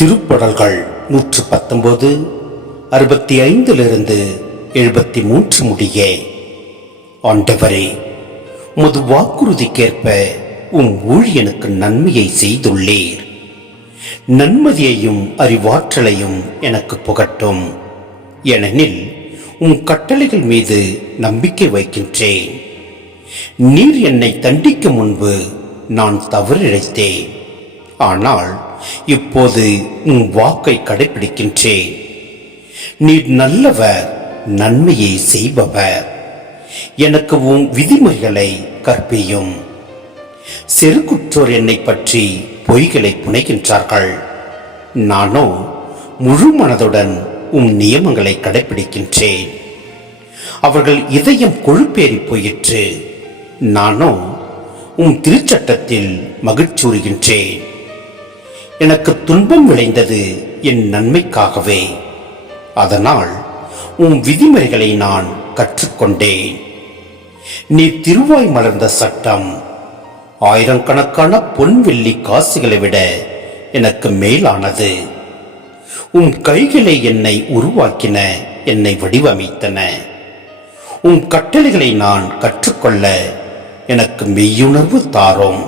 திருப்படல்கள் 119 65 73 முடிய. ஆண்டவரே, உமது வாக்குறுதிக்கேற்ப ஊழியனுக்கு நன்மையை செய்துள்ளீர். நன்மதியையும் அறிவாற்றலையும் எனக்கு புகட்டும். ஏனெனில் கட்டளைகள் மீது நம்பிக்கை வைக்கின்றேன். நீர் என்னை தண்டிக்க முன்பு நான் தவறிழைத்தேன். ஆனால் இப்போது வாக்கை கடைபிடிக்கின்றேன். நீர் நல்லவர், நன்மையை செய்பவர். எனக்கு விதிமுறைகளை கற்பியும். செருக்குற்றோர் என்னை பற்றி பொய்களை புனைகின்றார்கள். நானோ முழு மனதுடன் நியமங்களை கடைபிடிக்கின்றேன். அவர்கள் இதயம் கொழுப்பேறி போயிற்று. நானோ திருச்சட்டத்தில் மகிழ்ச்சியுறுகின்றேன். எனக்கு துன்பம் விளைந்தது என் நன்மைக்காகவே. அதனால் விதிமுறைகளை நான் கற்றுக்கொண்டேன். நீ திருவாய் மலர்ந்த சட்டம் ஆயிரக்கணக்கான பொன் வெள்ளி காசுகளை விட எனக்கு மேலானது. கைகளை என்னை உருவாக்கின, என்னை வடிவமைத்தன. கட்டளைகளை நான் கற்றுக்கொள்ள எனக்கு மெய்யுணர்வு தாரும்.